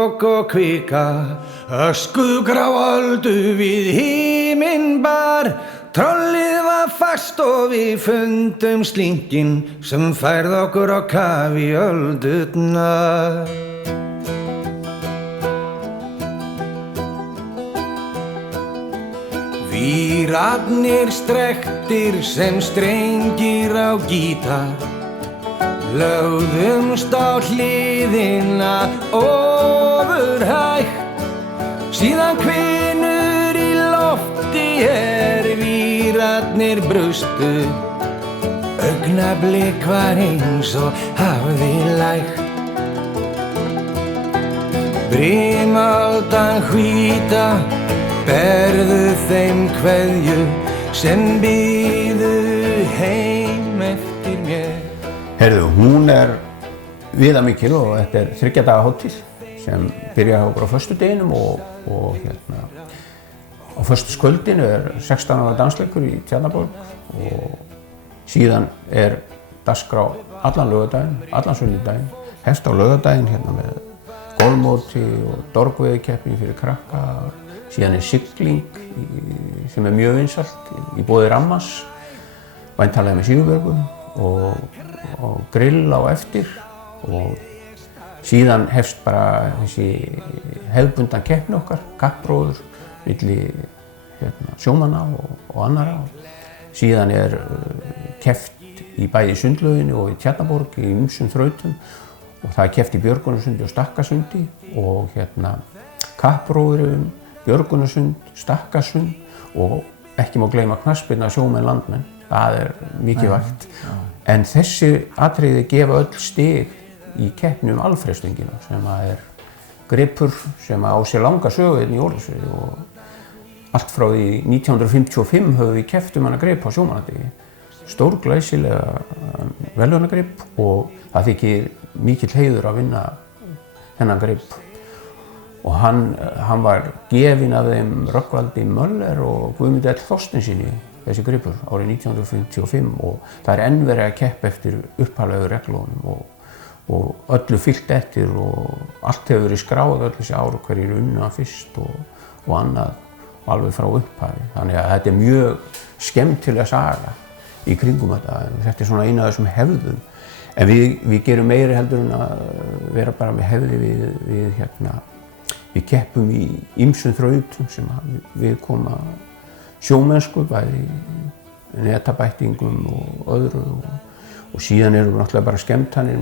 rok og kvika, öskugrá öldu við himinn bar. Trollið var fast og við fundum slinkinn sem færð okkur á kaf í öldurnar. Vírarnir strekktir sem strengir á gítar, lögðumst á hliðina ofurhægt. Síðan hvinur í lofti vírarnir brustu, augnablik var eins og hafði lægt. Brimöldan hvíta berðu þeim kveðju sem biðu heim eftir mér. Heyrðu, hún viðamikil og þetta 3 daga hátíð sem byrjar okkur á föstudeginum og á föstuskvöldinu 16 ára dansleikur í Tjarnarborg og síðan dagskrá allan laugardaginn, allan sunnudaginn, hefst á laugardaginn með golfmóti og dorgveiðikeppni fyrir krakka. Síðan sigling sem mjög vinsælt í boði Rammans, væntanlega með Sigurbjörgum og grill á eftir og síðan hefst bara þessi hefðbundna keppni okkar, kappróður milli sjómanna og annarra. Síðan keppt í bæði sundlauginni og í Tjarnarborg í ýmsum þrautum og það keppt í Björgunarsundi og Stakkasundi og kappróðurum, Björgunarsund, Stakkasund og ekki má gleyma knattspyrna, sjómenn, landmenn. Það mikilvægt. En þessi atriði gefa öll stig í keppni alfreðstöngina sem gripur sem á sér langa sögu í Ólafsfirði og allt frá því 1955 höfum við keppt hana grip á sjómannadegi. Stórglæsilega verðlaunagrip og það þykir mikill heiður að vinna þennan grip. Og hann var gefinn af þeim Rögnvaldi Möller og Guðmundi L. Þorsteinssyni, þessi gripur, árið 1955 og það enn verið að keppa eftir upphaflegu reglunum og öllu fylgt eftir og allt hefur verið skráð öll þessi ár hverjir unna fyrst og annað alveg frá upphafi. Þannig að þetta mjög skemmtileg saga í kringum þetta. Þetta svona eina af þessum hefðum. En við gerum meiri heldur en að vera bara með hefði við keppum í ýmsum þrautum sem við koma sjómennsku, bæði netabættingum og öðru og síðan erum við náttúrulega bara skemmtanir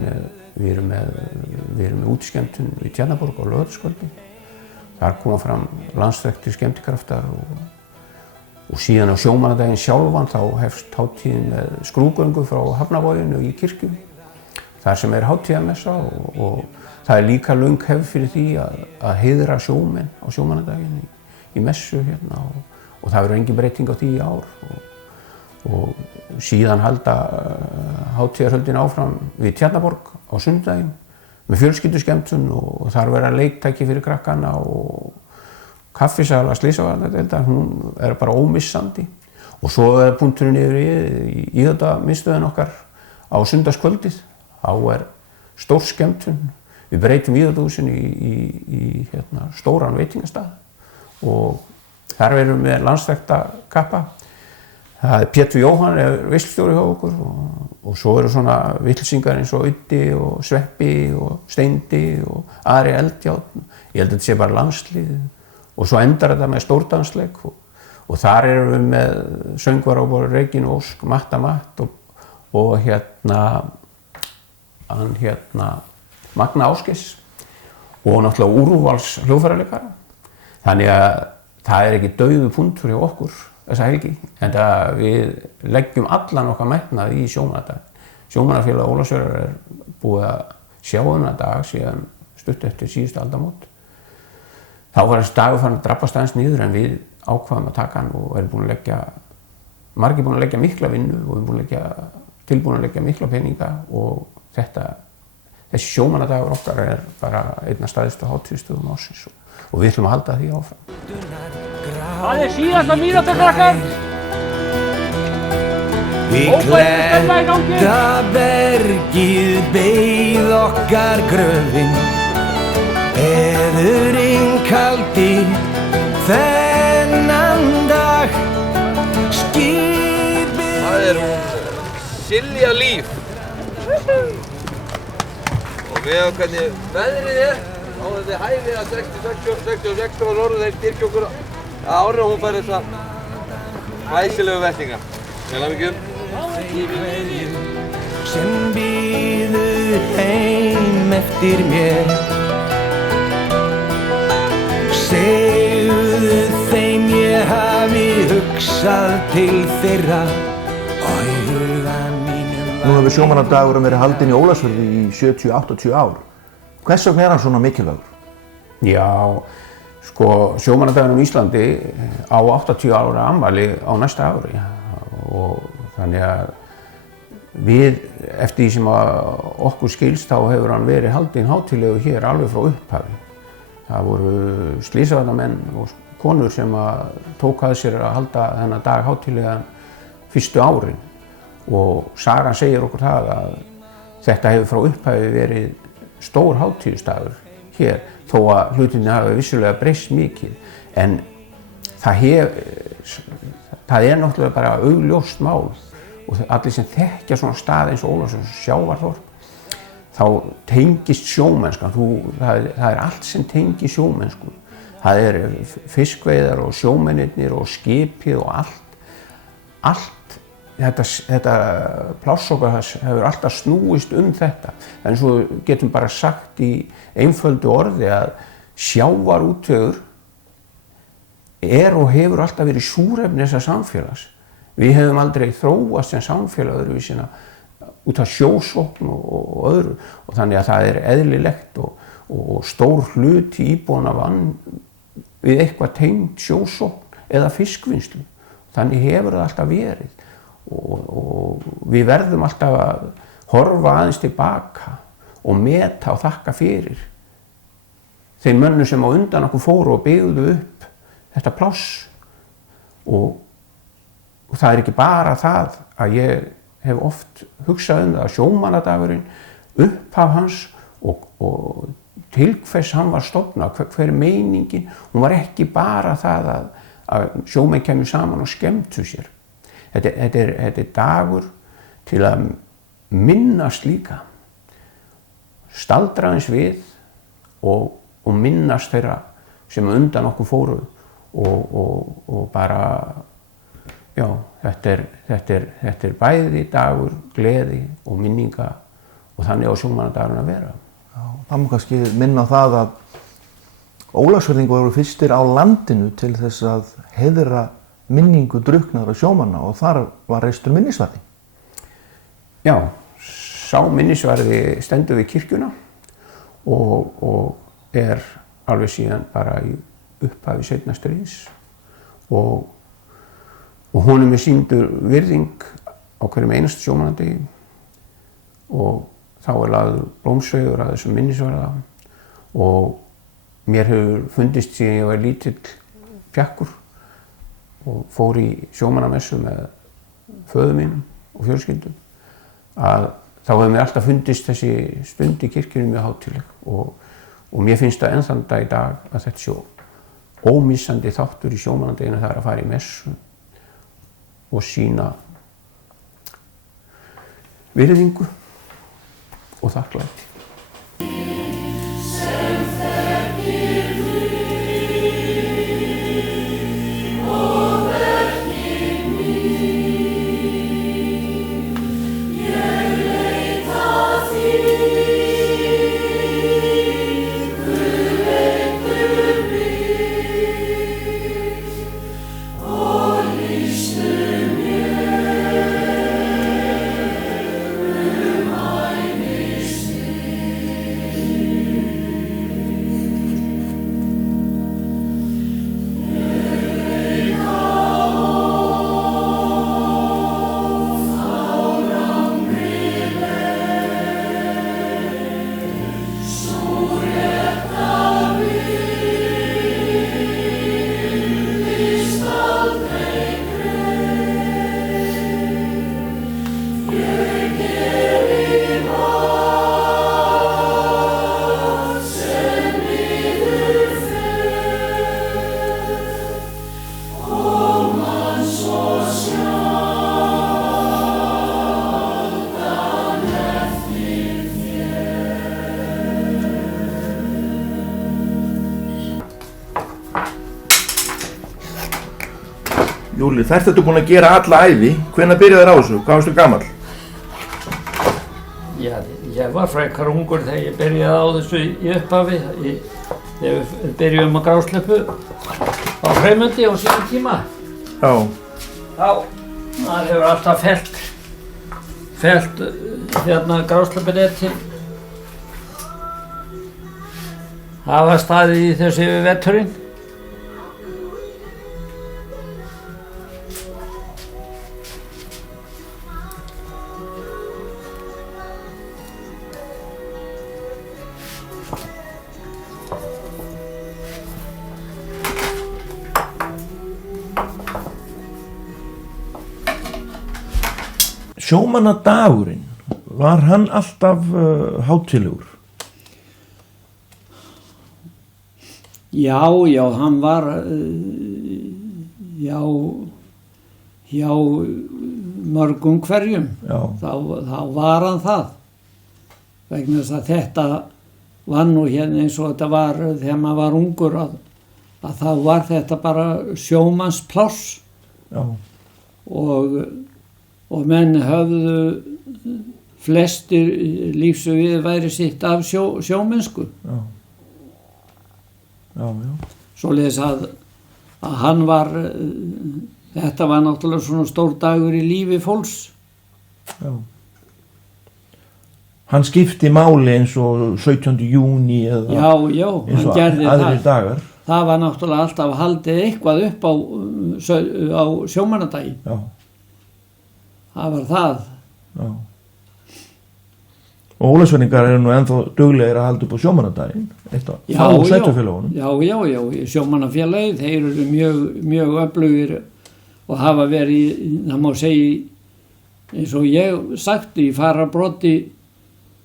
við erum með útiskemmtun í Tjarnarborg á laugardagskvöldi. Þar koma fram landsþekktir skemmtikraftar og síðan á sjómannadaginn sjálfan þá hefst hátíðin með skrúðgöngu frá Hafnarvoginu í kirkju. Þar sem hátíðarmessa og það líka löng hefð fyrir því að heiðra sjómenn á sjómannadaginn í messu og það verður engin breyting á því í ár og síðan halda hátíðarhöldin áfram við Tjarnarborg á sunnudaginn með fjölskylduskemmtun og þar verða leiktæki fyrir krakkana og kaffisala slysavarnadeildar, hún bara ómissandi og svo punkturinn yfir í íþróttamiðstöðin okkar á sunnudagskvöldið. Þá stór skemmtun. Við breytum íþróttahúsinu í stóran veitingastað og þar erum við landsþekkta kappa. Það Pétur Jóhann veislustjóri hjá okkur og svo eru svona vitlsingar eins og Auddi og Sveppi og Steindi og Ari Eldjárn. Ég held að þetta sé bara landslið og svo endar þetta með stórdansleik og þar erum við með söngvara á borð Regínu Ósk, Matta Matt og Magna Ásgeirs og náttúrulega úrvals hljóðfæraleikara. Þannig að það ekki dauður punktur hjá okkur þessa helgi, en við leggjum allan okkar metnað í sjómannadaginn. Sjómannafélag Ólafsfjarðar búið að sjá þennan dag síðan stutt eftir síðustu aldamót. Þá var þessi dagur farin að drabbast aðeins niður en við ákvaðum að taka hann og erum margir búin að leggja mikla vinnu og tilbúin að leggja mikla peninga og þessi sjómannadagur okkar bara einna stærstu hátíðistöðum ársins og við ætlum að halda því áfram. Það síðasta mínúta, krakkar! Við kletta bergið beið okkar gröfin eða tjaldi þennan dag. Skipið Það hún Silja Líf. Og við hvernig veðrið á þetta hæfilega 66 og norður þeir styrkja okkur árið og hún fær þessa glæsilegu veltinga. Vel að mikið. sem bíðu heim eftir mér. Segðu þeim ég hafi hugsað til þeirra og í huga mínum Nú hefur sjómannadagurinn verið haldinn í Ólafsfirði í 70-80 ár. Hvers vegna hann svona mikilvægur? Já, sko sjómannadagurinn á Íslandi á 80 ára afmæli á næsta ári og þannig að við, eftir því sem að okkur skilst, þá hefur hann verið haldinn hátíðlegur hér alveg frá upphafi. Það voru slysavarnarmenn og konur sem að tók að sér að halda þennan dag hátíðlegan fyrstu árin og sagan segir okkur það að þetta hefur frá upphafi verið stór hátíðisdagur hér þó að hlutinni hafi vissulega breyst mikið en það er náttúrulega bara augljóst mál og allir sem þekkja svona stað eins og Ólafsfjörð sjávarþorp þá tengist sjómennskan, það er allt sem tengir sjómennsku. Það er fiskveiðar og sjómennirnir og skipið og allt þetta pláss okkar hefur alltaf snúist þetta. En svo getum bara sagt í einföldu orði að sjávarútvegur og hefur alltaf verið súrefni þessa samfélags. Við hefum aldrei þróast sem samfélag öðruvísina út af sjósókn og öðru og þannig að það er eðlilegt og stór hluti íbúanna vann við eitthvað tengd sjósókn eða fiskvinnslu. Þannig hefur það alltaf verið og við verðum alltaf að horfa aðeins tilbaka og meta og þakka fyrir þeim mönnum sem á undan okkur fóru og byggðu upp þetta pláss og það er ekki bara það að ég hef oft hugsað það að sjómannadagurinn, upphaf hans og til hvers hann var stofnað, hver meiningin, hún var ekki bara það að sjómenn kemur saman og skemmtu sér. Þetta er dagur til að minnast líka, staldra aðeins við og minnast þeirra sem undan okkur fóru og bara já, þetta er bæði dagur, gleði og minninga og þannig á sjómannadagurinn að vera. Já, það má kannski minna á það að Ólafsfirðingar voru fyrstir á landinu til þess að heiðra minningu drukknaðra sjómanna og þar var reistur minnisvarði. Já, sá minnisvarði stendur við kirkjuna og er alveg síðan bara í upphafi seinna stríðs og honum er sýndur virðing á hverjum einasta sjómannadegi og þá er lagður blómsveigur að þessum minnisvarða og mér hefur fundist síðan ég var lítill pjakkur og fór í sjómannamessu með föður mínum og fjölskyldu að þá hefur mér alltaf fundist þessi stund í kirkjunni mjög hátíðleg og mér finnst það enn þann dag í dag að þetta sé ómissandi þáttur í sjómannadeginu það er að fara í messu og sýna virðingu og þakklæti. Júli, þetta ertu búin að gera alla ævi. Hvenær byrjaði þér á þessu? Hvað varstu gamall? Já, ég var frekar ungur þegar ég byrjaði á þessu í upphafi. Þegar við byrjuðum á grásleppu á Freymundi á sínum tíma. Já. Þá, það hefur alltaf fellt hérna grásleppunetin. Hafa staðið í þessu yfir veturinn. Sjómannadagurinn, var hann alltaf hátíðlegur? Já, hann var hjá mörgum hverjum. Já. Þá var hann það. Vegna þess að þetta var nú hérna eins og þetta var þegar maður var ungur að þá var þetta bara sjómannspláss. Já. Og menn höfðu flestir lífsviðið væri sitt af sjómennsku. Já. Svoleiðis að hann var, þetta var náttúrulega svona stór dagur í lífi fólks. Já. Hann skipti máli eins og 17. júní eða Já, hann gerði það. Aðrir dagar. Það var náttúrulega alltaf haldið eitthvað upp á sjómannadaginn. Já. Það var það. Já. Og Ólafsfirðingar eru nú ennþá duglegir að halda upp á sjómannadaginn, eitt af sveitarfélögunum. Já, sjómannafélagið, þeir eru mjög öflugir og hafa verið, það má segja, eins og ég sagt, í fararbroddi,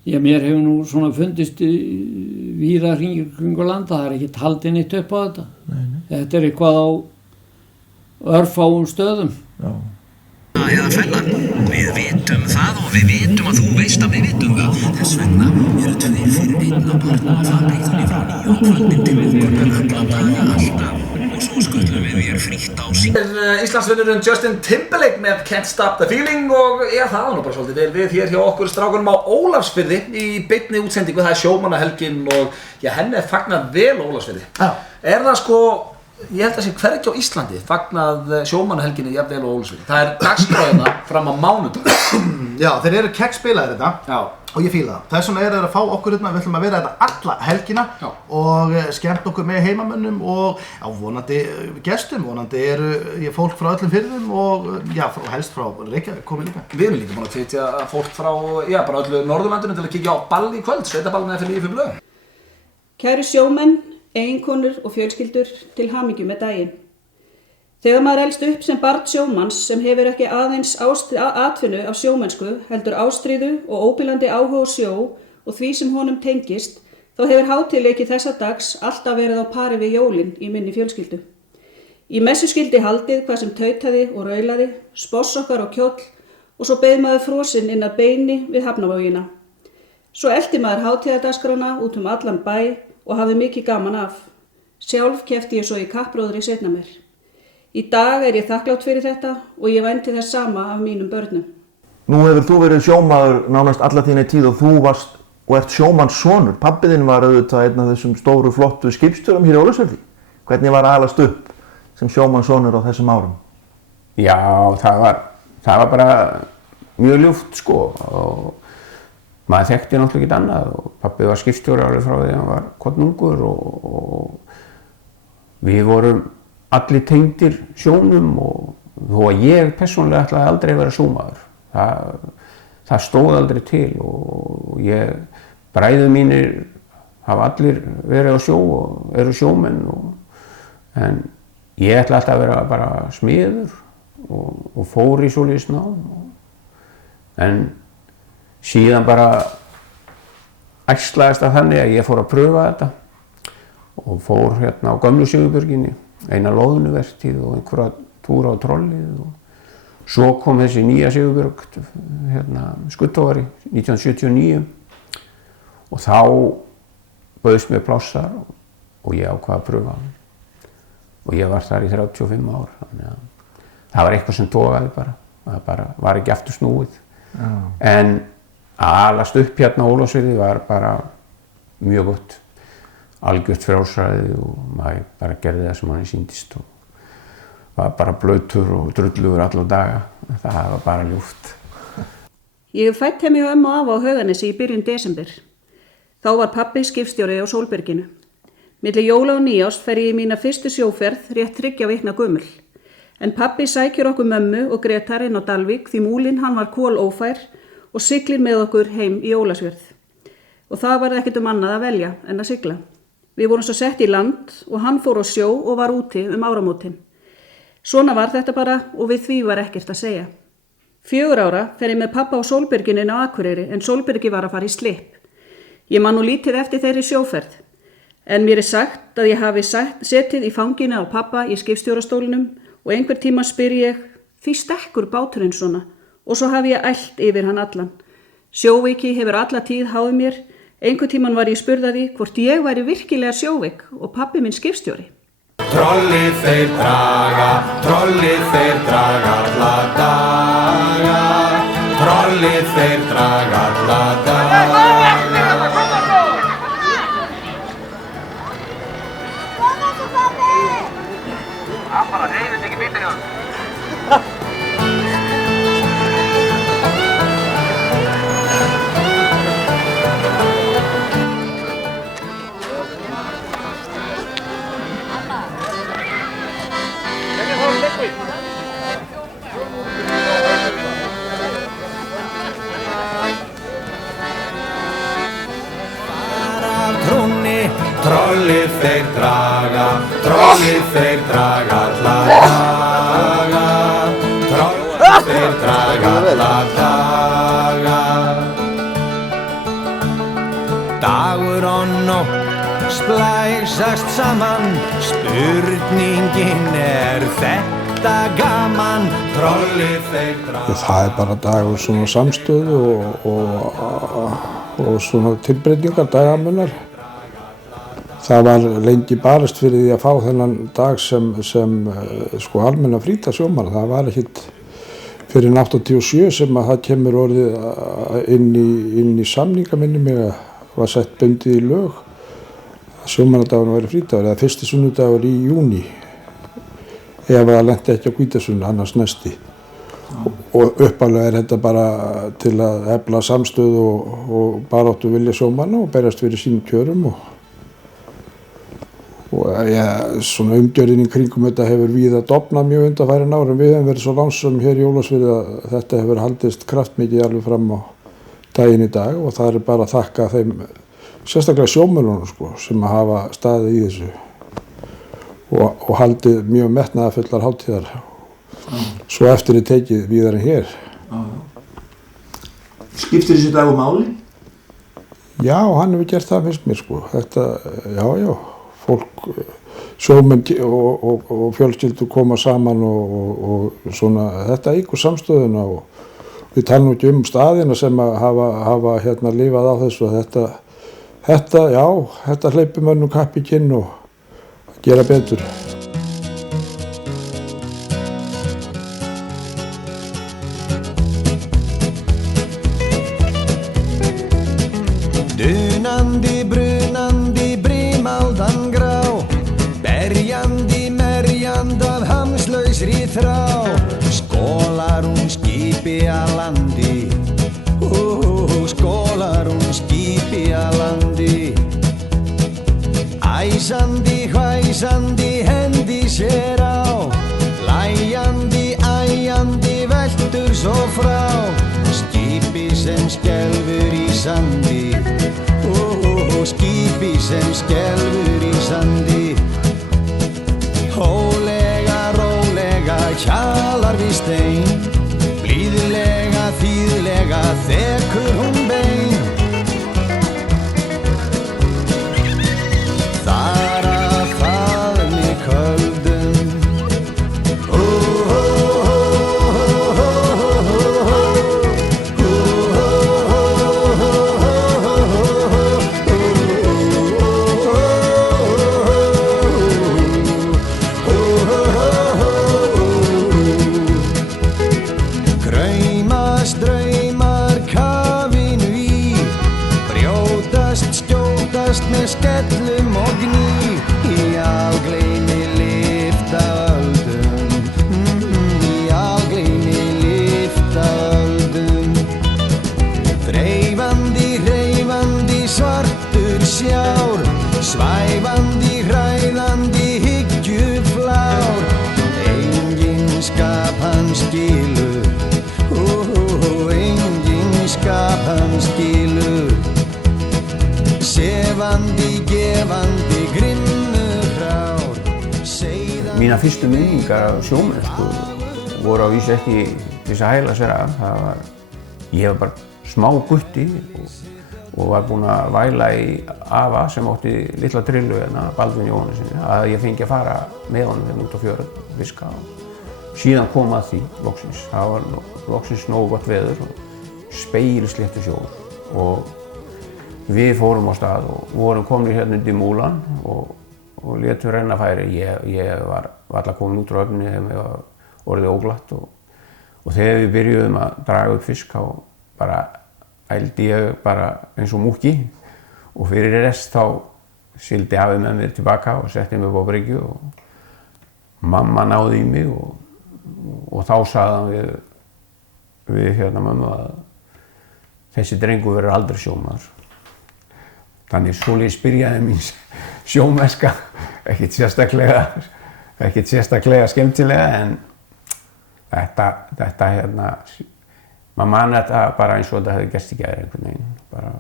mér hefur nú svona fundist víða kringu landa, það er ekki haldið neitt upp á þetta. Nei. Þetta er eitthvað á örfáum stöðum. Já. Eða fellan. Við vitum það og við vitum að þú veist að við vitum það. Þess vegna eru tveir fyrir einn á barna að fara í þannig frá 9 kvöldin til viðbjörnar alla daga alltaf. Og svo skullum við þér frítt á sín. Íslandsvinnurinn Justin Timberlake með Can't Stop the Feeling og það var nú bara svolítið vel við hér hjá okkur strákunum á Ólafsfirði í beinni útsendingu. Það er sjómannahelgin og henni er fagnað vel á Ólafsfirði. Er það sko, ég held að sé hvergi á Íslandi fagnað sjómannahelginni jafn vel á Ólafsfirði. Það er dagskráðina fram á mánudag. Já, þeir eru kekkspilaðir þetta. Já. Og ég fíla það. Þess vegna eru þeir að fá okkur hérna, við ætlum að vera þetta alla helgina. Já. Og skemmt okkur með heimamönnum og vonandi gestum, vonandi eru fólk frá öllum firðum og helst frá Reykjavík komið líka. Við erum líka búin að hvetja fólk frá, bara öllu Norðurlandinu til að kíkja á ball í kvöld, sveitaball með FNÍ blöð. Kæru sjómenn, eiginkonur og fjölskyldur, til hamingju með daginn. Þegar maður elst upp sem barn sjómanns sem hefur ekki aðeins atvinnu af sjómennsku, heldur ástríðu og óbilandi áhuga á sjó og því sem honum tengist, þá hefur hátíðleiki þessa dags alltaf verið á pari við jólin í minni fjölskyldu. Í messu skyldi haldið hvað sem tautaði og raulaði, spossokkar og kjóll og svo beið maður frosinn inn að beini við Hafnarvogina. Svo elti maður hátíðardagskrána út allan bæ og hafði mikið gaman af. Sjálf keppti ég svo í kappróðri seinna mér. Í dag er ég þakklátt fyrir þetta og ég vænti þess sama af mínum börnum. Nú hefur þú verið sjómaður nánast alla þína tíð og þú varst og ert sjómannssonur. Pabbi þinn var auðvitað einn af þessum stóru flottu skipstjórum hér í Ólafsfirði. Hvernig var að alast upp sem sjómannssonur á þessum árum? Já, það var bara mjög ljúft sko og maður þekkti náttúrulega ekkert annað og pabbi var skipstjóri alveg frá því hann var kornungur og við vorum allir tengdir sjónum og þó að ég persónulega ætlaði aldrei að vera sjómaður. Það stóð aldrei til og bræður mínir hafa allir verið á sjó og eru sjómenn en ég ætlaði alltaf að vera bara smiður og fór í svoleiðis nám. En síðan bara æxlaðist það þannig að ég fór að pröfa þetta og fór hérna á gömlu Sigurborginni eina loðnuvertíð og einhverja túra á trollið og svo kom þessi nýja Sigurborg skuttogari 1979 og þá bauðst mér plássar og ég ákvað að pröfa og ég var þar í 35 ár þannig að það var eitthvað sem togaði bara, það bara var ekki aftur snúið. En að alast upp hérna á Ólafsfirði var bara mjög gott, algjört frjálsræði og maður bara gerði það sem manni sýndist og var bara blautur og drullugur alla daga, það var bara ljúft. Ég hef fætt heim hjá ömmu og afa á Hauganesi í byrjun desember. Þá var pabbi skipstjóri á Sólberginu. Milli jóla og nýjárs fer ég í mína fyrstu sjóferð rétt 3 vikna gömul. En pabbi sækjur okkur mömmu og Gretar inn á Dalvík því múlinn hann var kolófær og siglir með okkur heim í Ólafsfjörð. Og það var ekkert annað að velja en að sigla. Við vorum svo sett í land og hann fór á sjó og var úti áramótin. Svona var þetta bara og við því var ekkert að segja. 4 ára fer ég með pappa á Sólberginu inn á Akureyri en Sólbergi var að fara í slipp. Ég man nú lítið eftir þeirri sjóferð. En mér sagt að ég hafi setið í fanginu á pappa í skipstjórastólinum og einhver tíma spyr ég, því stekkur báturinn svona? Og svo hafi ég ællt yfir hann allan. Sjóveiki hefur alla tíð háð mér. Einhver tíman var ég spurðaði hvort ég væri virkilega sjóveik og pappi minn skipstjóri. Trollið þeir draga alla daga. Trollið þeir draga alla daga. Það bara reyðist ekki bílinn í hann. Trollið þeir draga alla daga. Trollið þeir draga alla daga. Dagur og nótt splæsast saman, spurningin þetta gaman. Trollið þeir draga. Það bara dagur svona samstöðu og svona tilbreytingar, dagamunnar. Það var lengi barist fyrir því að fá þennan dag sem sko almenna frídag sjómanna. Það var ekkert fyrir 87 sem að það kemur orðið inn í samninga minni mig að var sett bundið í lög að sjómannadagurinn væri frídagur eða fyrsti sunnudagur í júní ef það lenti ekki á hvítasunnu, annars næsti. Og uppalega þetta bara til að efla samstöðu og baráttu vilja sjómanna og berjast fyrir sínum kjörum og svona umgjörðin í kringum þetta hefur víða dofnað mjög undanfærin árum. Við hefum verið svo lánsöm hér í Ólafsfirði að þetta hefur haldist kraftmikið alveg fram á daginn í dag og það er bara að þakka þeim sérstaklega sjómönnunum sko, sem að hafa staðið í þessu og haldið mjög metnaðarfullar hátíðar. Svo eftir er tekið víðar en hér. Skiptir þessi dagur máli? Já, hann hefur gert það finnst mér sko. Þetta, já. Fólk, sjómenn og fjölskyldur koma saman og svona, þetta eykur samstöðuna og við talum ekki staðina sem að hafa hérna lifað á þessu að þetta hleypir mönnum kapp í kinn og gera betur. Dunandi, brunandi, brimaldan grá, berjandi, merjand af hamslausri þrá, skólar skipi að landi, skólar skipi að landi, æsandi, hvæsandi, hendi sér á, læjandi, æjandi, veltur svo frá, skipi sem skelfur í sandi, skipi sem skelfur í sandi. Hólega, rólega, hjalar við stein, blíðlega, þýðlega, þekur hún bein. Þar að faðmi köldum, mína fyrstu minningar af sjómennsku voru á vísu ekki til þess að hæla sér af. Ég var bara smá gutti og var búinn að væla í afa sem átti litla trillu hérna, Baldvin Jóhannesinni, að ég fengi að fara með honum hérna út á fjörð, fiska. Síðan kom að því loksins. Það var loksins nógu gott veður og spegilsléttur sjór og við fórum á stað og vorum komnir hérna undir Múlan og létum renna færi. Ég var varla komin út á höfninni þegar mér var orðið óglatt og þegar við byrjuðum að draga upp fisk þá bara ældi ég bara eins og múkki og fyrir rest þá sigldi afi með mér tilbaka og setti mig upp á bryggju og mamma náði í mig og þá sagði hann við hérna mömmu að þessi drengur verður aldrei sjómaður. Þannig svoleiðis byrjaði mín sjómennska, ekkert sérstaklega skemmtilega en þetta hérna, maður man þetta bara eins og þetta hefði gerst í gær einhvern veginn, bara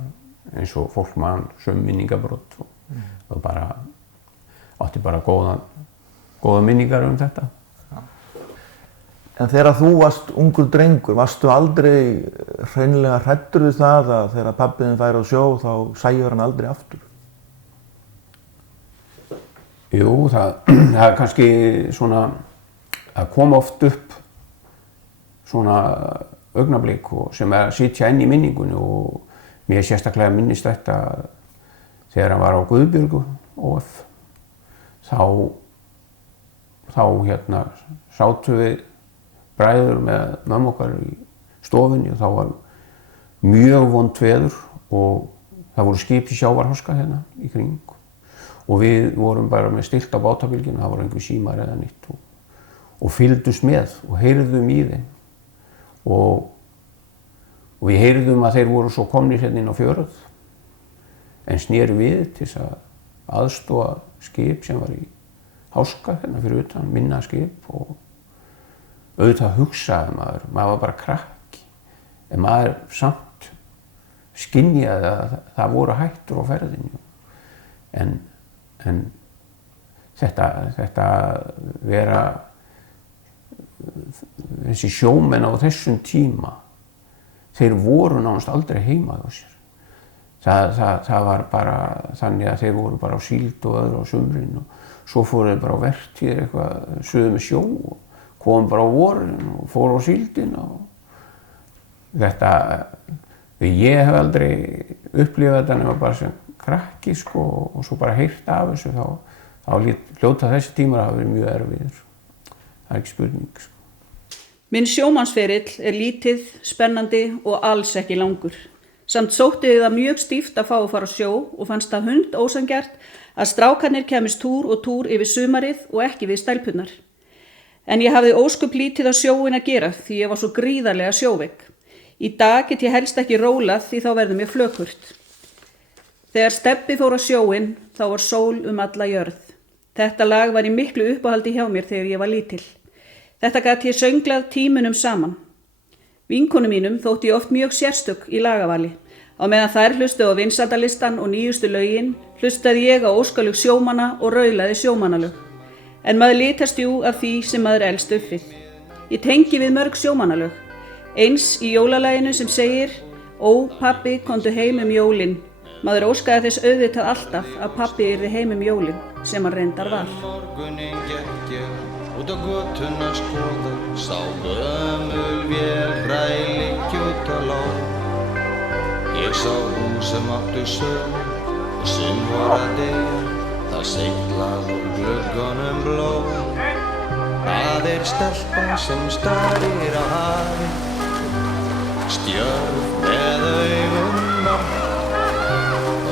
eins og fólk man sömu minningabrot og bara átti bara góða minningar þetta. En þegar þú varst ungur drengur, varstu aldrei hreinlega hræddur við það að þegar pabbi þinn færi á sjó þá sæjur hann aldrei aftur? Jú, það er kannski svona að koma oft upp svona augnablik sem er að sitja inn í minningunni og mér sérstaklega minnist þetta þegar hann var á Guðbjörgu OF. Þá hérna sátum við bræður með mömmu okkar í stofunni og þá var mjög vont veður og það voru skip í sjávarháska hérna í kring og við vorum bara með stilt á bátabylgjunni, það voru einhver símar eða nýtt og fylgdust með og heyrðum í þeim og við heyrðum að þeir voru svo komnir hérna inn á fjörð en snéru við til þess að aðstoða skip sem var í háska hérna fyrir utan, minna skip og auðvitað hugsaði maður var bara krakki en maður samt skynjaði að það voru hættur á ferðinni en þetta vera þessi sjómenn á þessum tíma þeir voru nánast aldrei heima hjá sér það var bara þannig að þeir voru bara á síld og öðru á sumrin og svo fóru þeir bara á vertíðir eitthvað suðu með sjó og kom bara á vorin og fór á síldin og þetta, ég hef aldrei upplifað þetta nema bara sem krakki sko og svo bara heyrt af þessu þá hljóta þessi tímar að hafa verið mjög erfiður. Það er ekki spurning sko. Minn sjómannsferill er lítið, spennandi og alls ekki langur. Samt sótti þið það mjög stíft að fá að fara á sjó og fannst það ósanngjarnt að strákarnir kæmist túr og túr yfir sumarið og ekki við stelpunnar. En ég hafði ósköp lítið á sjóin að gera því ég var svo gríðarlega sjóveik. Í dag get ég helst ekki rólað því þá verður mér flökurt. Þegar Stebbi fór á sjóin þá var sól alla jörð. Þetta lag var í miklu uppáhaldi hjá mér þegar ég var lítil. Þetta gat ég sönglað tímunum saman. Vinkonum mínum þótti ég oft mjög sérstök í lagavali. Á meðan þær hlustu á vinsældalistan og nýjustu lögin hlustaði ég á óskalög sjómanna og raulaði sjómannalög. En maður litast jú af því sem maður elst upp við. Ég tengi við mörg sjómannalög. Eins í jólalaginu sem segir Ó pabbi, komdu heim jólin. Maður óskaði þess auðvitað alltaf að pabbi yrði heim jólin, sem hann reyndar var. Morgunin gekk ég út á götuna skoða, sá gömul vél hræliggja út á lón. Ég sá hús sem áttu sög og sum voru að deyja, það seitlað úr gluggunum blóm. Það stelpan sem starir á hafi, stjörf með augum mátt.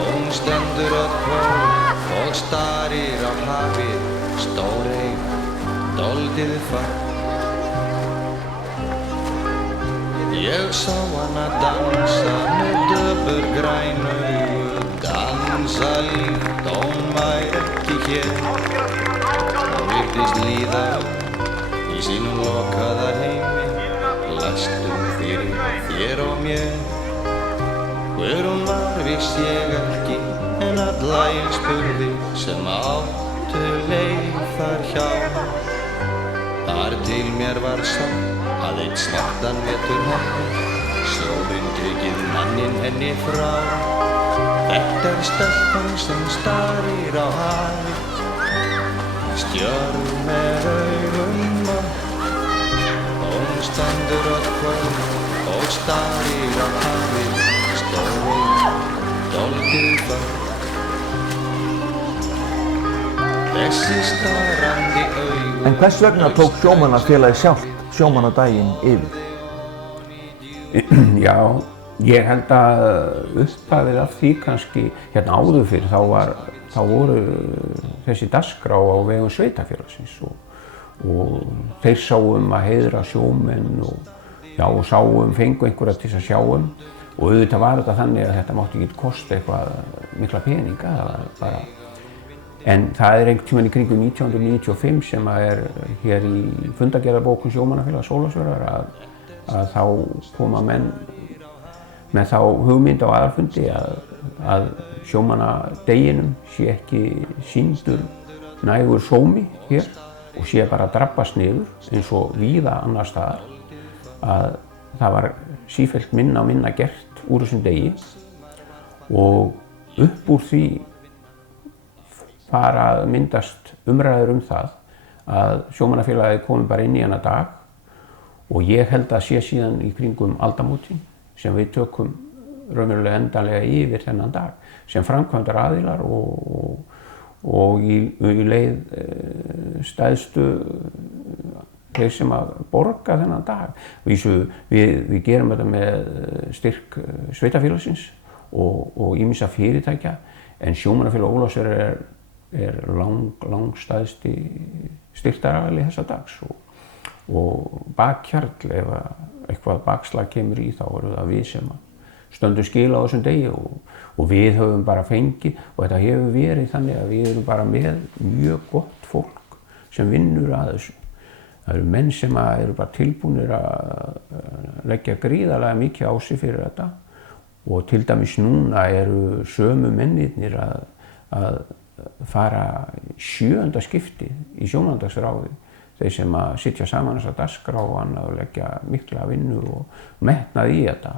Hún stendur á kvöld og starir á hafið, stóreygð, dálítið fatt. Ég sá hana dansa með döpur græn augu, dansa líkt og hún væri ekki hér. Hún virtist líða í sínum lokaða heimi, læstum fyrir þér og mér. Hver hún var viss ég ekki, en alla ég spurði sem áttu leið þar hjá. til mér var sagt að einn svartan vetur hefði sólin tekið manninn henni frá. Þetta stelpan sem starir á hafið, stjörf með augum hún stendur öll kvöld og starir á hafið, stór dálítið börn. Þessi starandi augun. En hvers vegna tók sjómannafélagið sjálft sjómannadaginn yfir? Já, ég held að upphafið af því kannski hérna áður fyrir þá voru þessi dagskrá á vegum sveitafélagsins og þeir sáum að heiðra sjómenn og sáum, fengu einhverja til að sjáum og auðvitað var þetta þannig að þetta mátti ekki kosta eitthvað mikla peninga, það var bara. En það einhvern tímann í kringum 1995 sem er hér í fundargerðarbókum Sjómannafélags Ólafsfjarðar að þá koma menn með þá hugmynd á aðalfundi að sjómannadeginum sé ekki sýndur nægur sómi hér og sé bara að drabbast niður eins og víða annar staðar, að það var sífellt minna og minna gert úr þessum degi og upp úr því fara að myndast umræður það að sjómannafélagið komi bara inn í hana dag og ég held að sé síðan í kringum aldamótin sem við tökum raunverulega endanlega yfir þennan dag sem framkvæmdar aðilar og í leið stæðstu þeir sem að borga þennan dag. Við gerum þetta með styrk sveitafélagsins og ýmissa fyrirtækja en Sjómannafélag Ólafsfjarðar er langstæðsti styrktaraðili þessa dags og bakkjarl ef eitthvað bakslag kemur í þá eru það við sem stöndum skil á þessum degi og við höfum bara fengið og þetta hefur verið þannig að við erum bara með mjög gott fólk sem vinnur að þessu. Það eru menn sem eru bara tilbúnir að leggja gríðarlega mikið á sig fyrir þetta og til dæmis núna eru sömu mennirnir að fara 7. skipti í sjómannadagsráði, þeir sem að sitja saman þessa dagskrá og annað og leggja mikla vinnu og metnað í þetta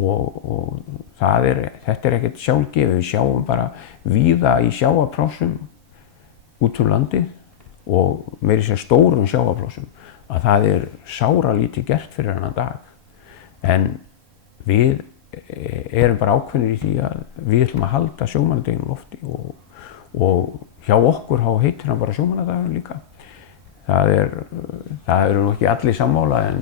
og þetta er ekkert sjálfgefið, við sjáum bara víða í sjávarplássum út um landið og meira sér stórum sjávarplássum að það er sáralítið gert fyrir þennan dag en við erum bara ákveðnir í því að við ætlum að halda sjómannadeginum lofti og hjá okkur heitir hann bara sjómannadagur líka. Það eru nú ekki allir sammála en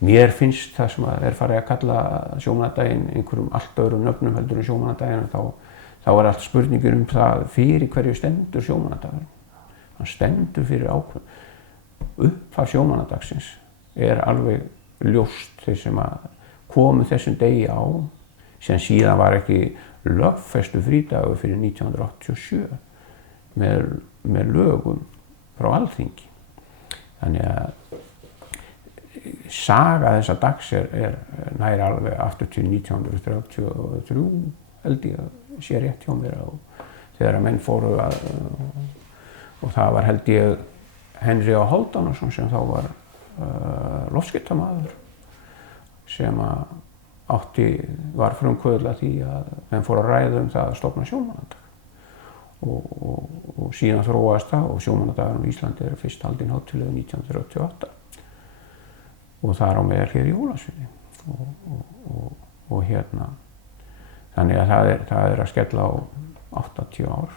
mér finnst það sem er farið að kalla sjómannadaginn einhverjum allt öðrum nöfnum heldur en sjómannadaginn þá er allt spurningir það fyrir hverju stendur sjómannadagur. Hann stendur fyrir ákveðn. Upphaf sjómannadagsins er alveg ljóst þeir sem að komu þessum degi á sem síðan var ekki lögfestu frídagur fyrir 1987 með lögum frá Alþingi. Þannig að saga þessa dags er nær alveg aftur til 1933 held ég að sé rétt hjá mér og þegar að menn fóru og það var held ég Henry A. Hálfdánason sem þá var loftskeytamaður sem var frumkvöðull að því að menn fóru að ræða það að stofna sjómannadag og síðan þróaðist það og sjómannadagurinn á Íslandi fyrst haldinn hátíðlegur 1938 og þar á meðal hér í Ólafsfirði og hérna þannig að það er að skella á 80 ár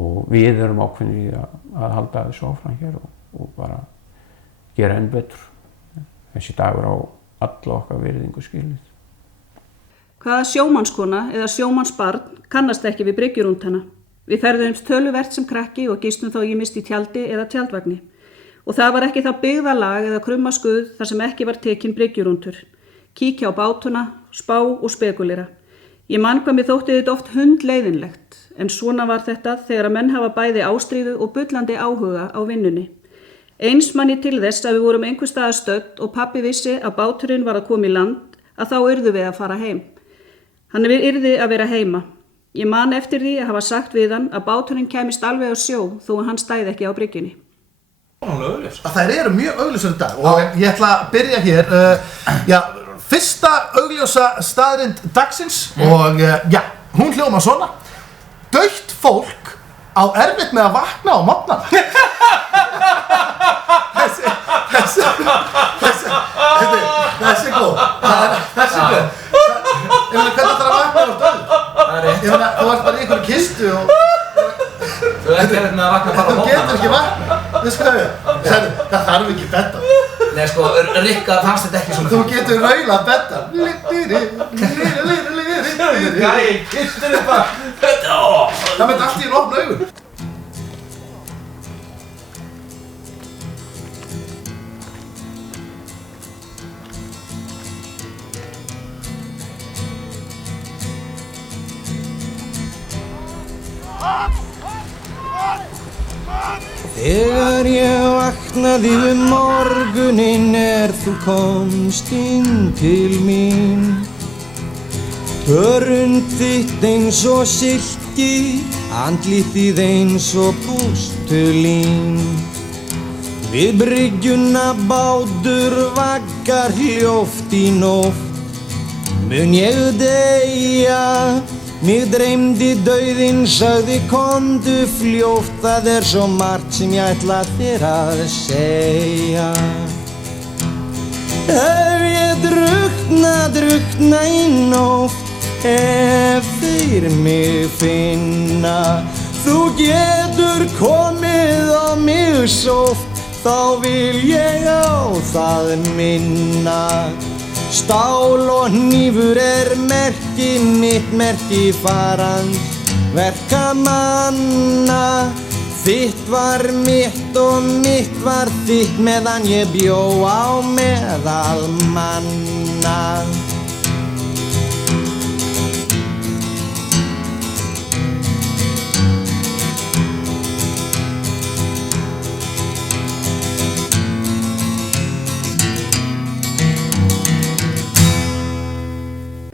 og við erum ákveðnir í að halda þessu áfram hér og bara gera enn betur. Þessi dagur á alla okkar virðingu skilið. Hvaða sjómannskona eða sjómannsbarn kannast ekki við bryggjurúntana? Við ferðumst töluvert sem krakki og gistum þá ýmist í tjaldi eða tjaldvagni. Og það var ekki þá byggðarlag eða krummaskuð þar sem ekki var tekinn bryggjurúntur. Kíkja á bátuna, spá og spekulera. Ég man hvað mér þótti þetta oft hundleiðinlegt, en svona var þetta þegar að menn hafa bæði ástríðu og bullandi áhuga á vinnunni. Eins man ég til þess að við vorum einhver staðar stödd og pabbi vissi að báturinn var að koma í land að þá yrðu við að fara heim. Hann yrði að vera heima. Ég man eftir því að hafa sagt við hann að báturinn kæmist alveg á sjó þó að hann stæði ekki á bryggjunni. að þær eru mjög augljósar í dag og ég ætla að byrja hér fyrsta augljósa staðrind dagsins og hún hljómar svona: dautt fólk á erfitt með að vakna á morgnana. Þessi góð. Ég meina, hvernig ætlar að vakna á döð? Ég meina, þú ert bara í einhverju kistu og Þú ert erfitt með að vakna bara á þú getur ekki vakna. Það þarf ekki betta. Nei, sko, Rikka fannst þetta ekki svona. Þú getur raulað betta. Gæi, kistur þið bara. Það myndi allt í einu opna augun. Þegar ég vaknaði morguninn þú komst inn til mín. Hörund þitt eins og silki, andlitið eins og pústulín. Við bryggjuna bátur vaggar hljóft í nótt. Mun ég deyja? Mig dreymdi dauðinn, sagði komdu fljótt, það svo margt sem ég ætla þér að segja. Ef ég drukkna í nótt, ef þeir mig finna, þú getur komið á mig sótt, þá vil ég á það minna. Stál og hnífur merki mitt, merki farand verkamanna. Þitt var mitt og mitt var þitt meðan ég bjó á meðal manna.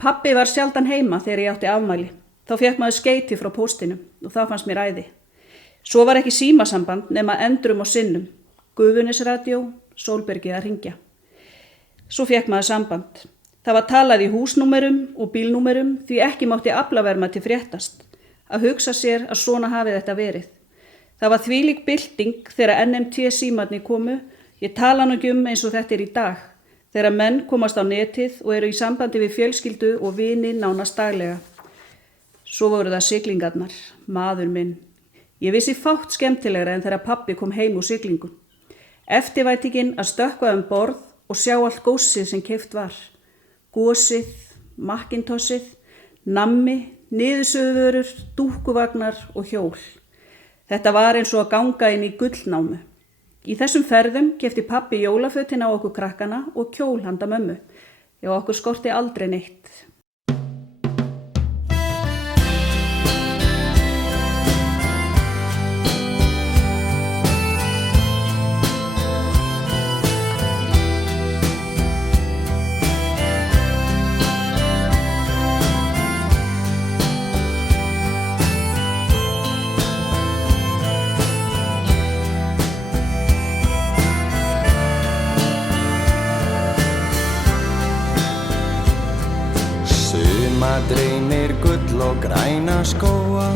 Pabbi var sjaldan heima þegar ég átti afmæli. Þá fékk maður skeyti frá póstinum og það fannst mér æði. Svo var ekki símasamband nema endrum og sinnum. Gufunesradio, Sólbergi að hringja. Svo fékk maður samband. Það var talað í húsnúmerum og bílnúmerum því ekki mátti aflaverðmæti fréttast. Að hugsa sér að svona hafi þetta verið. Það var þvílík bylting þegar NMT símarnir komu. Ég tala nú ekki eins og þetta í dag. Þegar menn komast á netið og eru í sambandi við fjölskyldu og vini nánast daglega. Svo voru það siglingarnar, maður minn. Ég vissi fátt skemmtilegra en þegar pabbi kom heim úr siglingum. Eftirvæntingin að stökkva borð og sjá allt góssið sem keypt var. Gósið, Macintoshið, nammi, niðursuðuvörur, dúkkuvagnar og hjól. Þetta var eins og að ganga inn í gullnámu. Í þessum ferðum keypti pabbi jólafötin á okkur krakkana og kjól handa mömmu. Já, okkur skorti aldrei neitt. Dreymir gull og græna skóa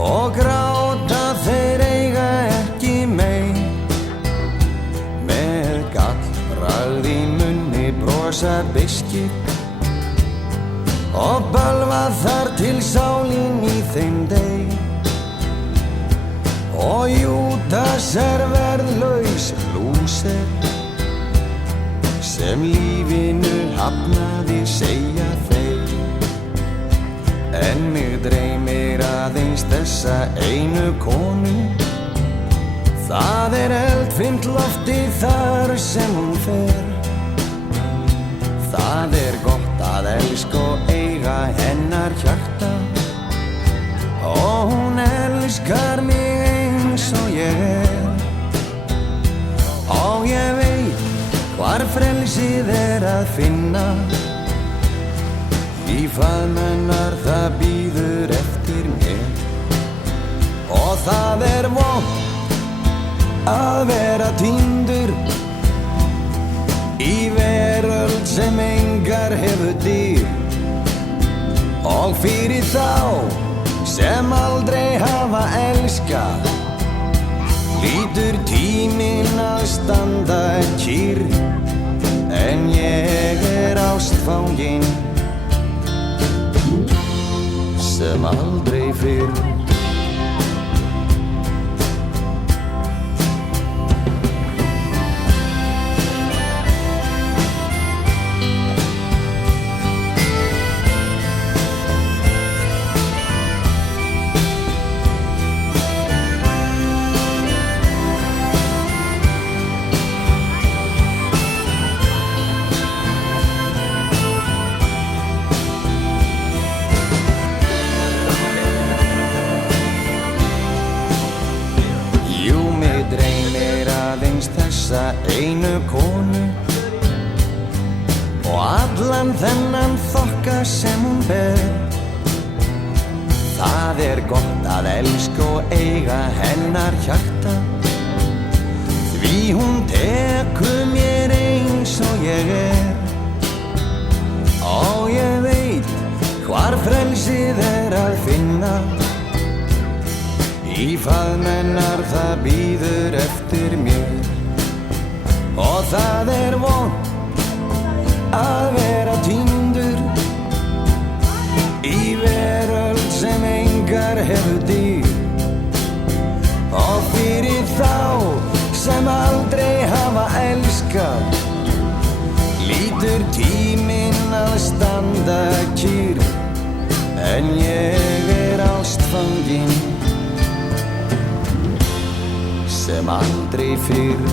og gráta þeir eiga ekki meir. Með gallbragð í munni brosa biskip og bölva þar til sálin í þeim deyr. Og Júdas verðlaus lúser sem lífinu hafnaði segja þeir. En mig dreymir aðeins þessa einu konu. Það eldfimt loftið þar sem hún fer. Það gott að elska og eiga hennar hjarta. Og hún elskar mig eins og ég og ég veit hvar frelsið að finna. Í faðmennar það bíður eftir mér. Og það vont að vera týndur í veröld sem engar hefur dyr og fyrir þá sem aldrei hafa elskað lítur tíminn að standa kyrr en ég ástfanginn sem aldrei fyrr. Einu konu og allan þennan þokka sem hún ber. Það gott að elska og eiga hennar hjarta því hún tekur mér eins og ég og ég veit hvar frelsið að finna í faðm hennar það bíður eftir mér. Og það vont að vera týndur í veröld sem engar hefur dyr og fyrir þá sem aldrei hafa elskað lítur tíminn að standa kyrr en ég ástfanginn sem aldrei fyrr.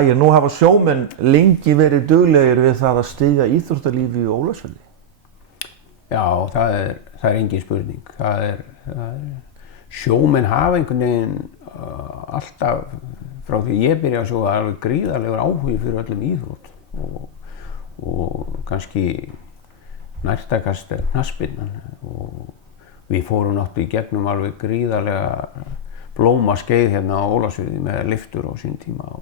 Ægir, nú hafa sjómenn lengi verið duglegir við það að styðja íþróttalífi í Ólafsfelli. Já, það er engin spurning. Sjómenn hafa einhvern veginn alltaf, frá því ég byrjaði að sjóða, alveg gríðarlegur áhugi fyrir öllum íþrótt og kannski nærtækast knattspyrnan og við fórum náttúrulega í gegnum alveg gríðarlega blómaskeið hérna á Ólafsfirði með lyftur á sín tíma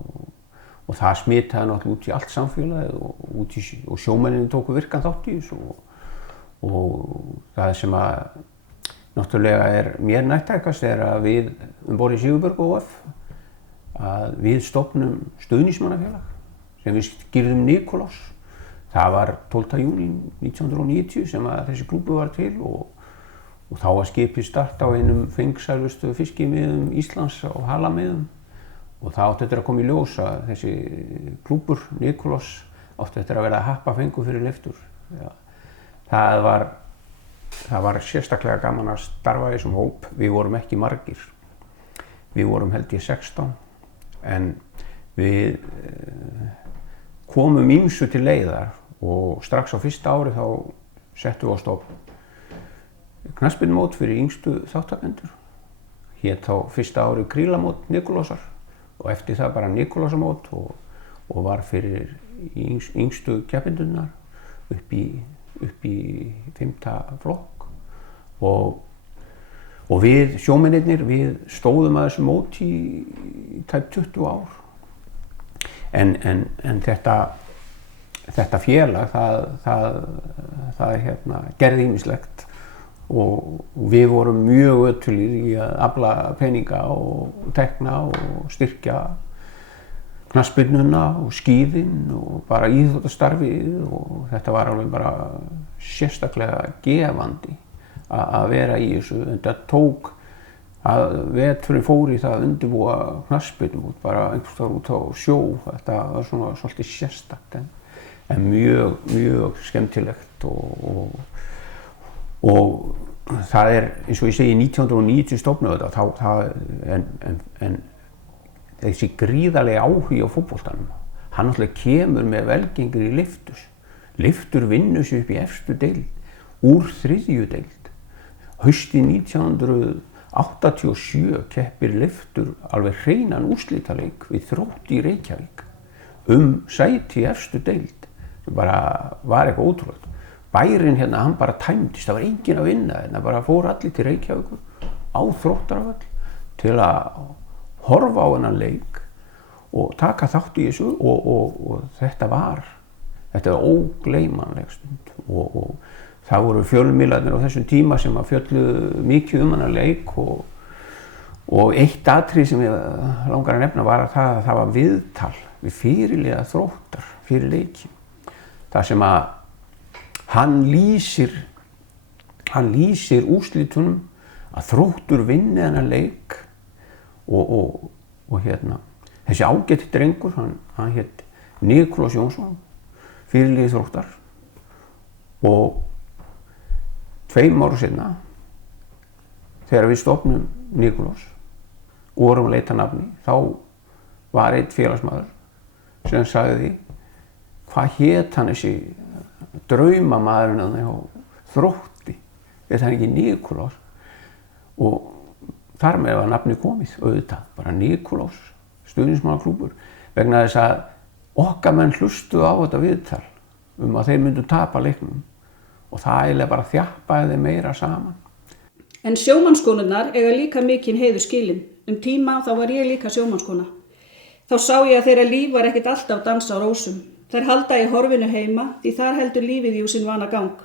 og það smitaði náttúrulega út í allt samfélagið og sjómenninni tóku virkan þátt í þessu og það sem að náttúrulega mér nærtækast að við borð í Sigurberg OF að við stofnum stuðningsmannafélag sem við skýrðum Nikolás. Það var 12. júní 1990 sem að þessi klúbbur var til og þá var skipið start á einum fengsælustu fiskimiðum Íslands á Halamiðum og það átti eftir að koma í ljós að þessi klúbbur Nikolás átti eftir að vera happafengur fyrir lyftur. Ja. Það var sérstaklega gaman að starfa í þessum hóp. Við vorum ekki margir. Við vorum held ég 16 en við komum ýmsu til leiðar og strax á fyrsta ári þá settum við á stofn knattspyrnumót fyrir yngstu þáttakendur. Hét þá fyrsta ári krílamót Nikolásar og eftir það bara Nikolásamót og var fyrir yngstu keppendurnar upp í 5. flokk og við sjómennirnir við stóðum að þessu mót í tæp 20 ár en þetta félag það gerði ýmislegt og við vorum mjög ötulir í að afla peninga og tekna og styrkja knattspyrnuna og skíðin og bara íþróttastarfið og þetta var alveg bara sérstaklega gefandi að vera í þessu. Þetta tók að veturinn fór í það að undirbúa knattspyrnu bara einhvers staðar út á sjó. Þetta var svona svolítið sérstakt en mjög skemmtilegt og það eins og ég segi 1990 stofnuðu þetta en þessi gríðarlega áhugi á fótboltanum hann náttúrulega kemur með velgengur í Leiftur vinnur sig upp í efstu deild úr 3. deild haustið 1987 keppir Leiftur alveg hreinan úrslitaleik við Þrótt í Reykjavík sæti í efstu deild sem bara var eitthvað ótrúlegt bærinn hérna hann bara tæmdist það var enginn að vinna hérna bara fór allir til Reykjavíkur á Þróttaravöll til að horfa á þennan leik og taka þátt í þessu og þetta var ógleymanleg stund og það voru fjölmiðlarnir á þessum tíma sem að fjölluðu mikið þennan leik og eitt atriði sem ég langar að nefna var að það var viðtal við fyrirliða Þróttar fyrir leikinn þar sem að hann lýsir úrslitunum að Þróttur vinni þennan leik og hérna þessi ágæti drengur hann hét Nikulás Jónsson fyrirliði Þróttar og 2 árum seinna þegar við stofnum Nikulás og vorum að leita nafni þá var einn félagsmaður sem sagði hvað hét hann þessi draumamaðurinn þarna hjá Þrótti hét hann ekki Nikulás og þar með var nafni komið auðvitað bara Nikulás stuðningsmannaklúbbur vegna þess að okkar menn hlustuðu á þetta viðtal að þeir myndu tapa leiknum og það eiginlega bara þjappaði þeim meira saman. En sjómannskonurnar eiga líka mikinn heiður skilin. Tíma þá var ég líka sjómannskona. Þá sá ég að þeirra líf var ekkert alltaf dans á rósum. Þær halda í horfinu heima því þar heldur lífið í sinn vana gang.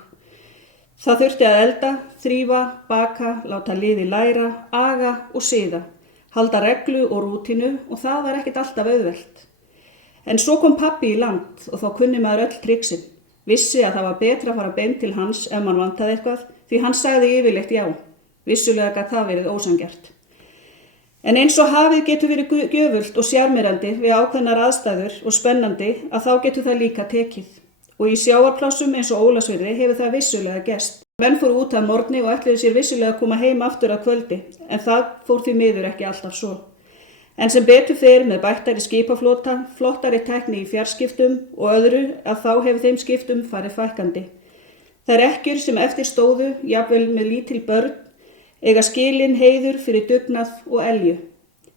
Það þurfti að elda, þrífa, baka, láta liði læra, aga og siða, halda reglu og rútínu og það var ekkert alltaf auðvelt. En svo kom pabbi í land og þá kunni maður öll triksin. Vissi að það var betra að fara beint til hans ef mann vantaði eitthvað því hann sagði yfirleitt já. Vissulega gat það verið ósanngjarnt. En eins og hafið getur verið gjöfult og sjarmerandi við ákveðnar aðstæður og spennandi að þá getur það líka tekið. Og í sjávarplássum eins og Ólafsfirði hefur það vissulega gerst. Menn fóru út af morgni og ætluðu sér vissulega að koma heim aftur að kvöldi en það fór því miður ekki alltaf svo. En sem betur fer með bættari skipaflota, flottari tækni í fjarskiptum og öðru að þá hefur þeim skiptum farið fækkandi. Þær ekkjur sem eftir stóðu, jafnvel með lítil börn, eiga skilin heiður fyrir dugnað og elju.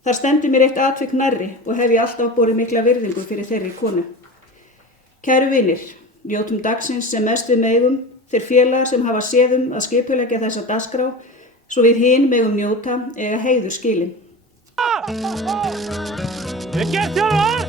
Þar stendur mér eitt atvik nærri og hef ég alltaf borið mikla virðingu fyrir þeirri konu. Kæru vinir, njótum dagsins sem mest við megum, þeir félagar sem hafa séðum að skipuleggja þessa dagskrá, svo við hin megum njóta eiga heiður skilin. Vel gert, Hjálmar!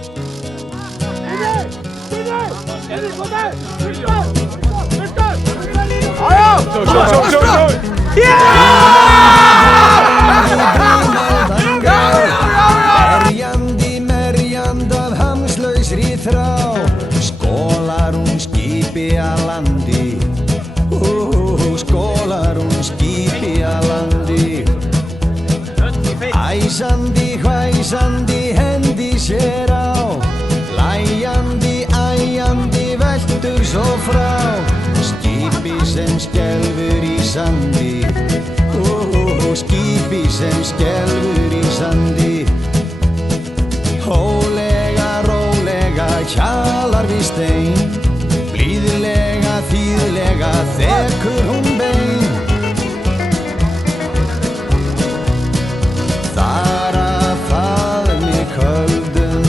Merjandi af hamslausri þrá skólar skipi að landi skólar skipi að landi æsandi, hvæsandi hendi sér á læjandi, æjandi veltur svo frá skipi sem skelfur í sandi skipi sem skelfur í sandi hólega, rólega hjalar við stein blíðlega, þýðlega þekur hún bein þar að faðmi köldum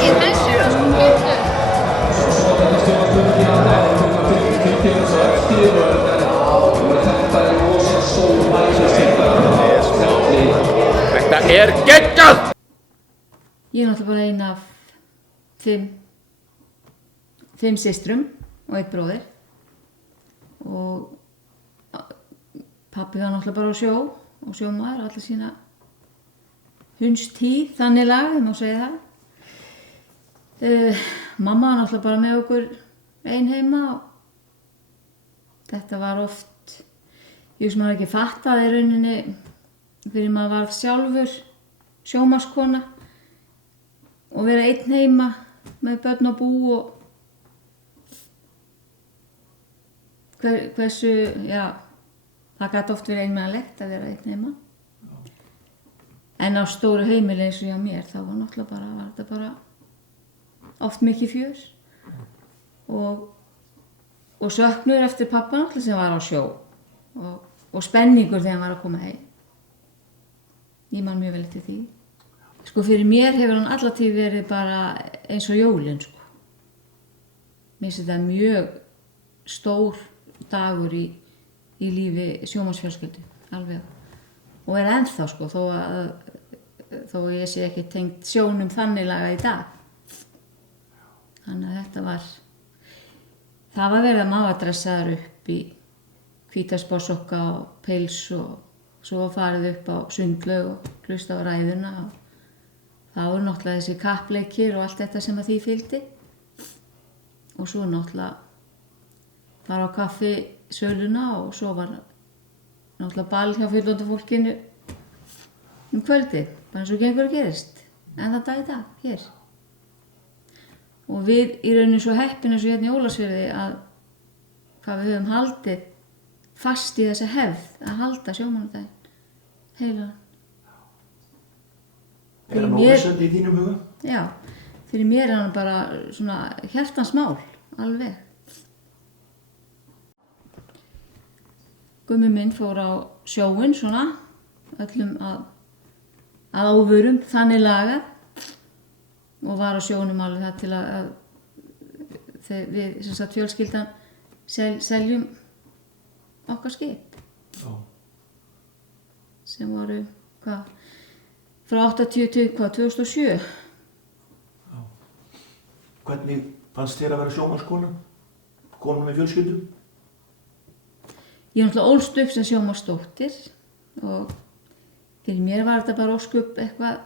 í þessu hittu. Þetta er geggjað! Ég er náttúrulega bara ein af 5 systrum og 1 bróðir og pabbi var náttúrulega bara á sjó og sjómaður allir sína hundstíð, þannig lag, það má segja það. Mamma var náttúrulega bara með okkur ein heima og þetta var oft, ég sem maður ekki fattaði í rauninni fyrir maður varð sjálfur sjómannskona og vera einn heima með börn og bú og hversu, já, það gæti oft verið einmannlegt að vera einn heima. En á stóru heimili eins og hjá mér, þá var náttúrulega bara, var þetta bara oft mikið fjör og söknur eftir pabba náttúrulega sem var á sjó og spenningur þegar hann var að koma heim. Ég man mjög vel eftir því. Sko fyrir mér hefur hann alla tíð verið bara eins og jólin, sko. Mér finnst þetta mjög stór dagur í lífi sjómannsfjölskyldu, alveg. Og er ennþá, sko, þó ég sé ekki tengt sjónum þannig laga í dag. Þannig að þetta var, það var verið að maður dressaður upp í hvítaspássokka og pils og svo farið upp á sundlaug og hlusta á ræðuna og það voru náttúrulega þessi kappleikir og allt þetta sem að því fylgdi og svo náttúrulega fara á kaffisöluna og svo var náttúrulega ball hjá fullorðnu fólkinu kvöldið, bara eins og gengur að gerist en það dag í dag, hér. Og við í rauninni svo heppin eins og hérna í Ólafsfirði að hvað við höfum haldið fast í þessa hefð að halda sjómannadaginn heilan. Er hann ósend í þínum huga? Já, fyrir mér er hann bara svona hjartans mál, alveg. Gummi minn fór á sjóinn svona, öllum að ávurum, þannig lagað og var á sjónum alveg það til að við, sem sagt, fjölskyldan seljum okkar skip. Já. Sem voru, hvað, frá 80 til, hvað, 2007. Já. Hvernig fannst þér að vera sjómannskona? Komin með fjölskyldu? Ég náttúrulega ólst upp sem sjómannsdóttir og fyrir mér var þetta bara ósköp eitthvað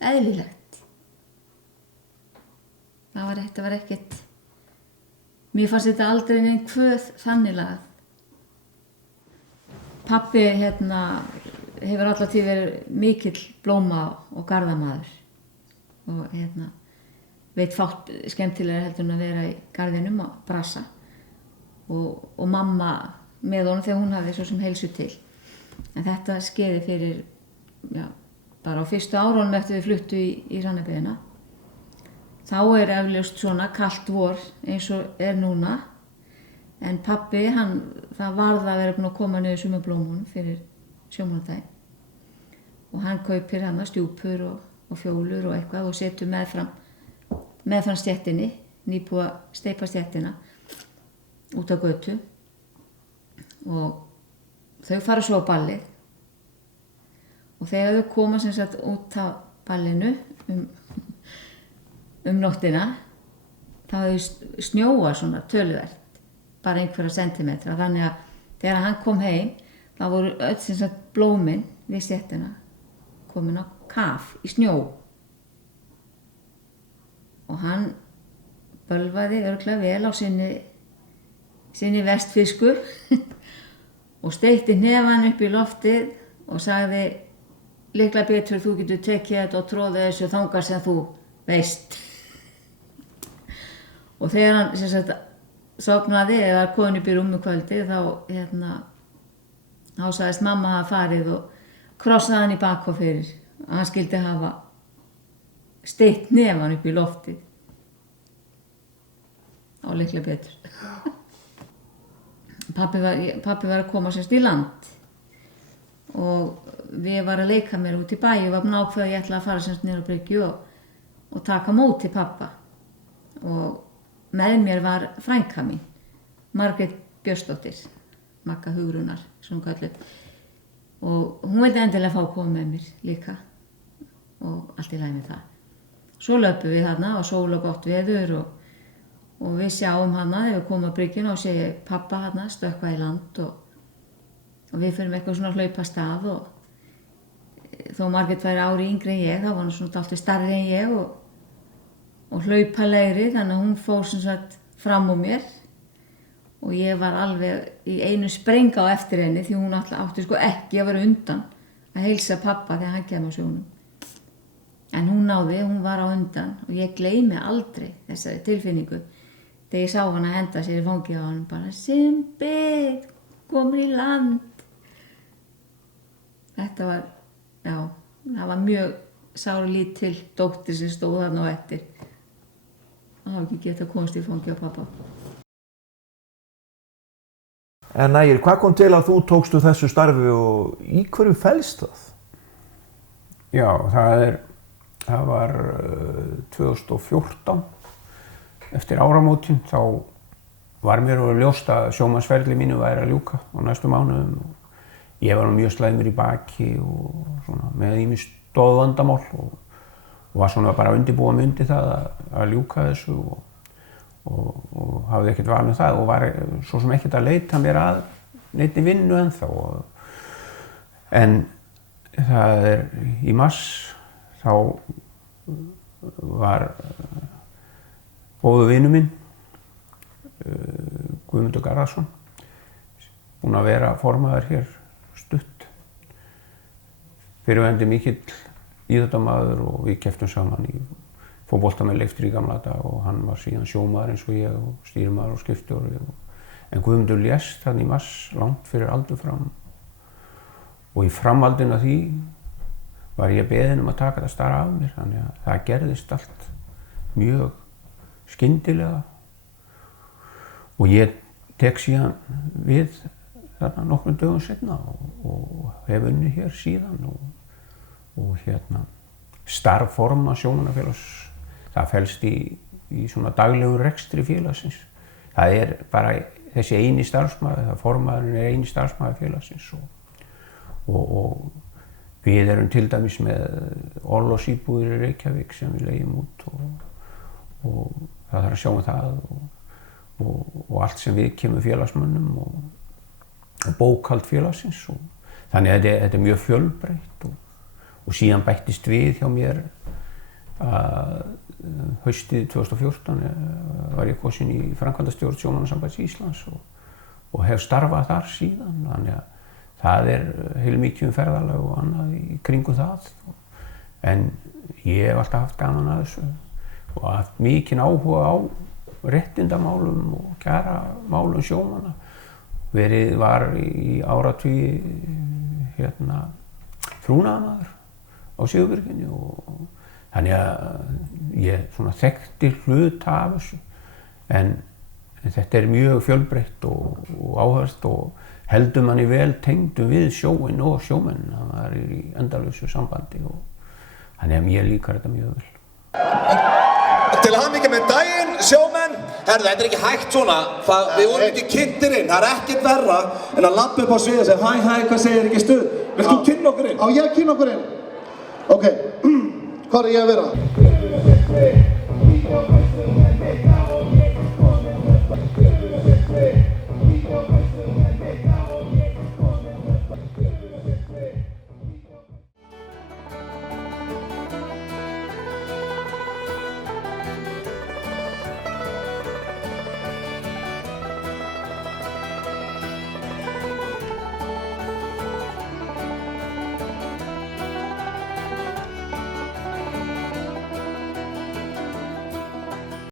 eðlilegt. Þetta var ekkert, mér fannst þetta aldrei neinn kvöð þannig lagað. Pabbi hefur alltaf tíð verið mikill blóma og garðamaður og veit fátt skemmtilega heldur en að vera í garðinum og brasa og mamma með honum þegar hún hafði svo sem heilsu til. En þetta skeiði fyrir, já, bara á fyrstu árunum eftir við fluttu í Rannabyggðina. Þá er eflaust svona kalt vor eins og er núna. En pabbi, það varð að vera búinn að koma niður sumarblómunum fyrir sjómannadaginn. Og hann kaupir hana stjúpur og fjólur og eitthvað og setur meðfram stéttinni, nýbúið að steypa stéttina út á götu. Og þau fara svo á ballið. Og þegar þau koma sem sagt út á ballinu nóttina, þá hefur snjóað svona töluvert. Bara einhverja sentimetra, þannig að þegar hann kom heim, þá voru öll sem sagt blómin við stéttina komin á kaf í snjó. Og hann bölvaði örugglega vel á sinni vestfisku og steytti hnefann upp í loftið og sagði líklega betur þú getur tekið þetta og tróðið þessu þangað sem þú veist. Og þegar hann sem sagt sofnaði eða var komin upp í rúmi kvöldi þá sagðist mamma hafa farið og krossaði hann í bakhof fyrir að hann skildi hafa steytt hnefann upp í loftið. Á líklega betur. Pabbi var að koma semst í land og við var að leika mér út í bæ og var búin að ákveða að ég ætlaði að fara semst niður á bryggju og taka móti pappa. Og með mér var frænka mín, Margrét Björnsdóttir, Magga Hugrúnar, svona kölluð. Og hún vildi endilega fá að koma með mér líka og allt í lagi með það. Svo löpum við þarna og sól og gott veður og við sjáum hana þegar við komum að bryggjuna og séum pappa hana stökkva í land og við fyrir eitthvað svona hlaupa stað og þó Margrét væri ári yngri en ég, þá var hann svona dálítið stærri en ég og hlaupalegri, þannig að hún fór sem sagt fram úr mér og ég var alveg í einu sprenga á eftir henni því hún átti sko ekki að vera undan að heilsa pappa þegar hann kemur á sjónum. En hún náði, hún var á undan og ég gleymi aldrei þessari tilfinningu þegar ég sá hana henda sér í fangið á hann bara Simbi, komur í land. Þetta var, já, það var mjög sárlítil dóttir sem stóð þarna á eftir. Það hafi ekki getað komast í fangið á pappa. En Ægir, hvað kom til að þú tókstu þessu starfi og í hverju felst það? Já, það var 2014, eftir áramótin, þá var mér ljóst að sjómannsferli mínu væri að ljúka á næstu mánuðum. Ég var mjög slæmur í baki og svona, með ýmis stoðvandamál og var svona bara að undirbúa mig undir það að ljúka þessu og hafði ekkert val með það og var svo sem ekkert að leita mér að neinni vinnu ennþá. En það í mars þá var góðu vinur minn, Guðmundur Garðarsson, búinn að vera formaður hér stutt. Fyrrverandi mikill íþróttamaður og við kepptum saman í fótbolta með Leiftur í gamla daga og hann var síðan sjómaður eins og ég og stýrimaður og skipstjóri. En Guðmundur lést hann í mars langt fyrir aldur fram og í framhaldinu af því var ég beðinn að taka þetta starf af mér, þannig að það gerðist allt mjög skyndilega og ég tek síðan við þarna nokkrum dögum seinna og hef unnið hér síðan og hérna starf forma sjómannafélags, það felst í svona daglegu rekstri félagsins. Það bara þessi eini starfsmaður, formaðurinn eini starfsmaður félagsins og við erum til dæmis með orlofsíbúðir í Reykjavík sem við leigjum út og það þarf að sjá um það og allt sem við kemur félagsmönnum og bókhald félagsins. Þannig að þetta mjög fjölbreytt og síðan bættist við hjá mér að haustið 2014 var ég kosin í framkvæmdastjórn Sjómannasambands Íslands og hef starfað þar síðan. Þannig að það heilmikið ferðalag og annað í kringum það. En ég hef alltaf haft gaman að þessu og haft mikinn áhuga á réttindamálum og kjaramálum sjómanna. Verið var í áratugi trúnaðarmaður á Sigurberginni og þannig að ég svona þekkti hluta af þessu. En þetta mjög fjölbreytt og áhugavert og heldur manni vel tengdum við sjóinn og sjómenn. Það í endalausu sambandi og þannig að mér líkar þetta mjög vel. Til hamingju með daginn, sjómenn! Herðu, þetta ekki hægt svona. Við vorum ekki kynntir inn. Það ekkert verra en að labba upp á svið og segja hæ, hvað segir ekki stuð? Vilt þú kynna okkur inn? Á ég að kynna okkur inn? Ok, hvað ég að vera?